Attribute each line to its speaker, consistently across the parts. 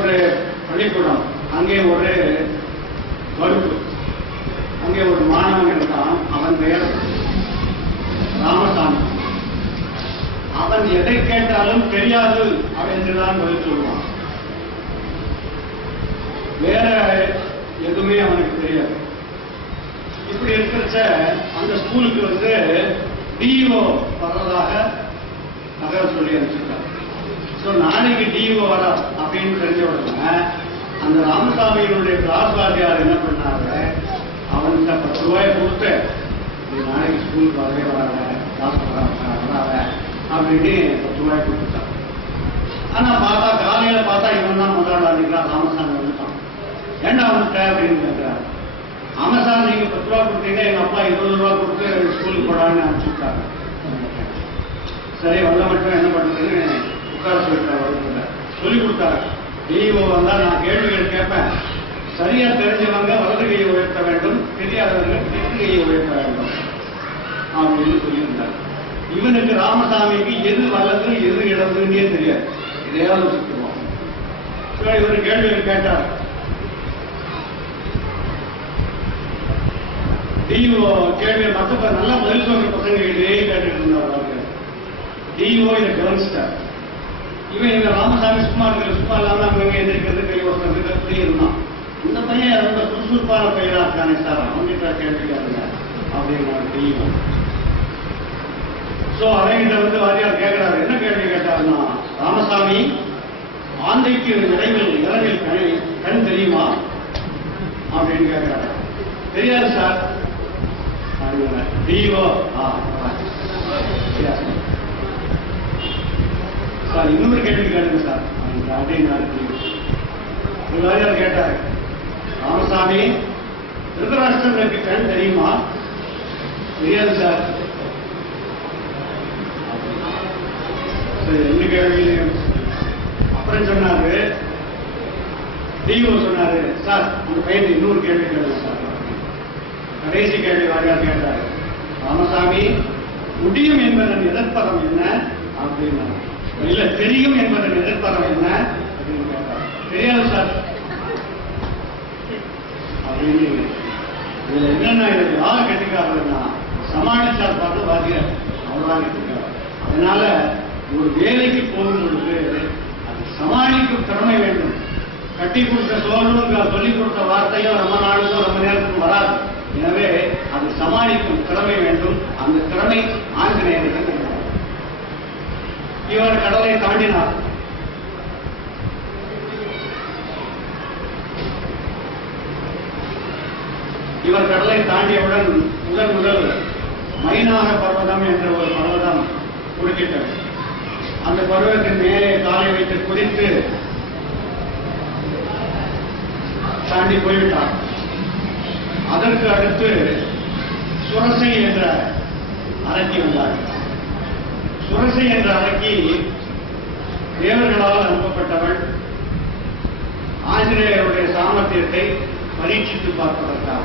Speaker 1: ஒரு பள்ளிக்கூடம். அங்கே ஒரு வகுப்பு அங்கே ஒரு மாணவன் இருந்தான். அவன் பெயர் ராமசாமி. அவன் எதை கேட்டாலும் தெரியாது என்றுதான் பதில் சொல்லுவான். வேற எதுவுமே அவனுக்கு தெரியாது. இப்படி இருக்கிறச்ச அந்த ஸ்கூலுக்கு வந்து டிஓ வர்றதாக தகவல் சொல்லி அனுப்பிச்சிருக்க ஸோ நாளைக்கு டிஓ வர அப்படின்னு தெரிஞ்ச உடனே அந்த ராமசாமியினுடைய கிளாஸ் என்ன பண்ணாங்க அவன்கிட்ட பத்து ரூபாயை கொடுத்து நாளைக்கு ஸ்கூலுக்கு வரவே வராத கிளாஸ் வராங்க அப்படின்னு பத்து ரூபாய் கொடுத்துட்டான். ஆனா பார்த்தா காலையில பார்த்தா இவன் தான் முதலாளி ராமசாமி வந்துட்டான். ஏண்டா அவனுக்கு அப்படின்னு கேட்கிறார் ஆமா நீங்க பத்து ரூபா கொடுத்தீங்க எங்க அப்பா இருபது ரூபா கொடுத்து ஸ்கூலுக்கு போடான்னு அனுப்பிச்சுட்டாங்க சரி வந்த மட்டும் என்ன பண்றதுன்னு உட்கார சொல்லிட்டார் வகுப்புல சொல்லி கொடுத்தாரு. டிஓ வந்தா நான் கேள்விகள் கேட்பேன். சரியா தெரிஞ்சவங்க வலது கையை உயர்த்த வேண்டும் தெரியாதவங்க தெற்கு கையை உயர்த்த வேண்டும். அப்படின்னு சொல்லியிருந்தார். இவனுக்கு ராமசாமிக்கு எது வலது எது இடதுன்னே தெரியாது. இதையாவது சுற்றுவோம். இவர் கேள்விகள் கேட்டார். டிஓ கேள்வி மற்ற நல்லா பதில் சொல்ற பசங்க இதே கேட்டுட்டு இருந்தார் டிஓ இதை கவனிச்சிட்டார். இவன் எங்க ராமசாமி சும்மா இருக்கிற சும்மா இல்லாம அங்க எதிர்க்கிறது கை வசனத்துக்கு அப்படி இருந்தான் இந்த பையன் ரொம்ப சுறுசுறுப்பான பையனா இருக்கானே சார் அவன்கிட்ட கேட்டுக்காருங்க கேளுங்க அப்படின்னு தெரியும். சோ அவங்கிட்ட வந்து வாரியார் கேட்கிறாரு என்ன கேள்வி கேட்டாருன்னா ராமசாமி ஆந்தைக்கு விரைவில் இரவில் கண் கண் தெரியுமா? அப்படின்னு கேட்கிறாரு தெரியாது சார். டிஓ சார் இன்னொரு கேள்வி கேளுங்க சார் அப்படின்னு ஒரு வாரியார் கேட்டாரு. ராமசாமி திருதராஷ்டிரனுக்கு கண் தெரியுமா? தெரியாது சார். என்ன கேள்வி அப்புறம் சொன்னாரு டிஓ சொன்னாரு சார் அந்த பையன் இன்னொரு கேள்வி கேளுங்க சார். கடைசி கேள்வி வாரியார் கேட்டாரு. ராமசாமி முடியும் என்பதன் எதிர்ப்பதம் என்ன? அப்படின்னா இல்ல தெரியும் என்பதன் எதிர்ப்பதம் என்ன? தெரியாது சார். அப்படின்னு இதுல என்னன்னா இது யார் கட்டிக்காரன்னா சமாளிச்சார் பார்த்து வாத்தியார். அவர்தான் கட்டிக்காரர். அதனால ஒரு வேலைக்கு போகும் பொழுது அது சமாளிக்கும் திறமை வேண்டும். கட்டி கொடுத்த சோழனும் சொல்லிக் கொடுத்த வார்த்தையும் ரொம்ப நாளுக்கும் ரொம்ப நேரத்துக்கும் வராது. எனவே அது சமாளிக்கும் திறமை வேண்டும். அந்த திறமை ஆங்கிலேயர்கள் இவர் கடலை தாண்டினார். இவர் கடலை தாண்டியவுடன் முதல் முதல் மைனாக பர்வதம் என்ற ஒரு பர்வதம் குறுக்கிட்டது அந்த பருவத்தின் மேலே காலை வைத்து குதித்து தாண்டி போய்விட்டார். அதற்கு அடுத்து சுரசை என்ற அரங்கி வந்தார். துளசி என்ற அரக்கி தேவர்களால் அனுப்பப்பட்டவள் ஆஞ்சநேயருடைய சாமர்த்தியத்தை பரீட்சித்து பார்ப்பதற்காக.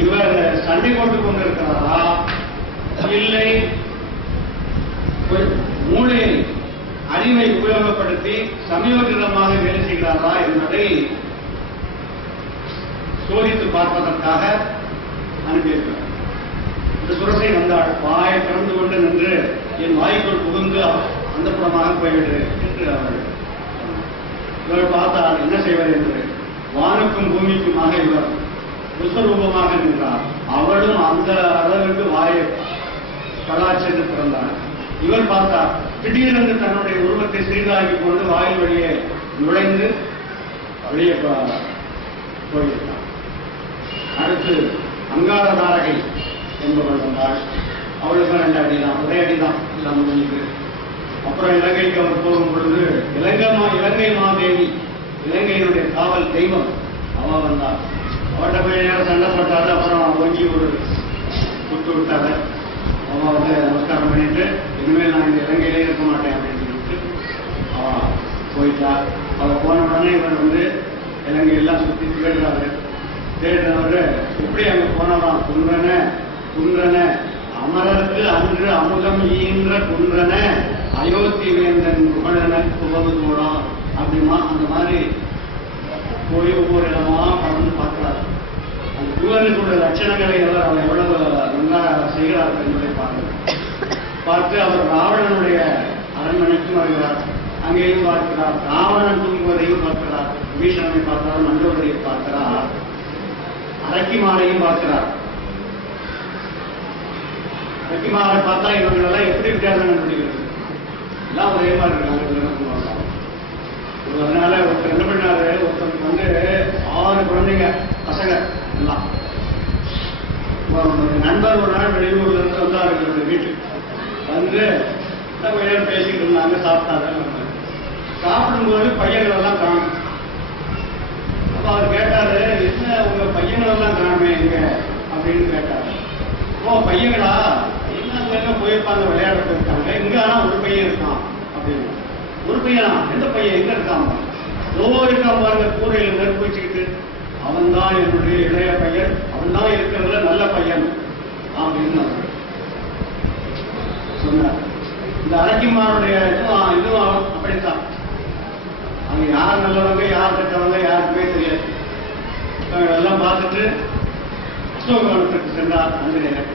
Speaker 1: இவர் சண்டை போட்டுக் கொண்டிருக்கிறாரா? இல்லை. மூளை அறிவை உபயோகப்படுத்தி சமீபகிரமாக வேலை செய்கிறாரா என்பதை சோதித்து பார்ப்பதற்காக அனுப்பியிருக்கிறார். இந்த சுரசை வந்தாள் வாயை திறந்து கொண்டு நின்று என் வாய்க்குள் புகுந்து அந்த புறமாக போய்விடு என்று அவர்கள் இவர் பார்த்தால் என்ன செய்வது என்று வானுக்கும் பூமிக்குமாக இவர் விஸ்வரூபமாக நின்றார். அவளும் அந்த அளவுக்கு வாயை கலாச்சென்று பிறந்தார் இவர் பார்த்தார் திடீரென்று தன்னுடைய உருவத்தை சிறிதாக்கி கொண்டு வாயில் வழியே நுழைந்து வெளியே போயிருந்தார் அடுத்து அங்காரதாரகை என்பவள் வந்தாள். அவளுக்கு ரெண்டு அடிதான் ஒரே அடிதான் எல்லாம் முடிஞ்சது. அப்புறம் இலங்கைக்கு அவர் போகும் பொழுது இலங்கை மா இலங்கை மாதேவி இலங்கையினுடைய காவல் தெய்வம் அவ வந்தார் அவட்ட போய் நேரம் சண்டை போட்டாரு அப்புறம் ஒங்கி ஒரு குத்து விட்டாரு அவ வந்து நமஸ்காரம் பண்ணிட்டு இனிமேல் நான் இந்த இலங்கையிலே இருக்க மாட்டேன் அப்படின்னு சொல்லிட்டு அவ போயிட்டா. அவ போன உடனே இவர் வந்து இலங்கை எல்லாம் சுத்தி தேடுறாரு தேடுறவர் எப்படி அங்க போனவா? துன்றன துன்றன அமரர்க்கு அன்று அமுதம் ஈன்ற குன்றன அயோத்தி வேந்தன் புகழன புகழ்ந்தோடா அப்படிமா அந்த மாதிரி போய் ஒவ்வொரு இடமா கடந்து பார்க்கிறார். அந்த புகழனுக்குள்ள லட்சணங்களை எல்லாம் அவர் எவ்வளவு நல்லா செய்கிறார் என்பதை பார்க்கிறார் பார்த்து அவர் ராவணனுடைய அரண்மனைக்கும் வருகிறார். அங்கேயும் பார்க்கிறார். ராவணன் தூங்குவதையும் பார்க்கிறார். பீஷனை பார்க்கிறார். மண்டோதரை பார்க்கிறார். அரக்கிமாரையும் பார்க்கிறார். அரக்கிமாரை பார்த்தா இவங்களெல்லாம் எப்படி வித்தியாசம் கண்டுபிடிக்கிறது எல்லாம் ஒரே மாதிரி இருக்காங்க சொல்லுவாங்க. அதனால ஒருத்தர் என்ன பண்ணாரு? ஒருத்தருக்கு வந்து ஆறு குழந்தைங்க பசங்க எல்லாம். நண்பர் ஒரு நாள் வெளியூர்ல இருந்து வந்தா இருக்கிறது வீட்டுக்கு வந்து நம்ம ஏன் பேசிக்கிட்டு இருந்தாங்க சாப்பிட்டாங்க சாப்பிடும்போது பையன்கள் எல்லாம் காணும். அப்ப அவர் கேட்டாரு என்ன உங்க பையன்கள் எல்லாம் காணுமே எங்க அப்படின்னு கேட்டாரு. ஓ பையங்களா? போயிருப்பாங்க விளையாடுறது இருக்காங்க இங்க ஆனா ஒரு பையன் இருக்கான் அப்படின்னு. ஒரு பையனா? எந்த பையன்? எங்க இருக்கான்? ஓ இருக்கான் பாருங்க கூரையில நெருப்பு வச்சுக்கிட்டு. அவன் தான் என்னுடைய இளைய பையன். அவன் தான் இருக்கிறதுல நல்ல பையன் அப்படின்னு சொன்னார். இந்த அரக்கிமாருடைய இதுவும் இதுவும் அப்படித்தான். அவங்க யார் நல்லவங்க யார் கெட்டவங்க யாருக்குமே தெரியாது. எல்லாம் பார்த்துட்டு அசோகவனத்துக்கு சென்றார் ஆஞ்சநேயர்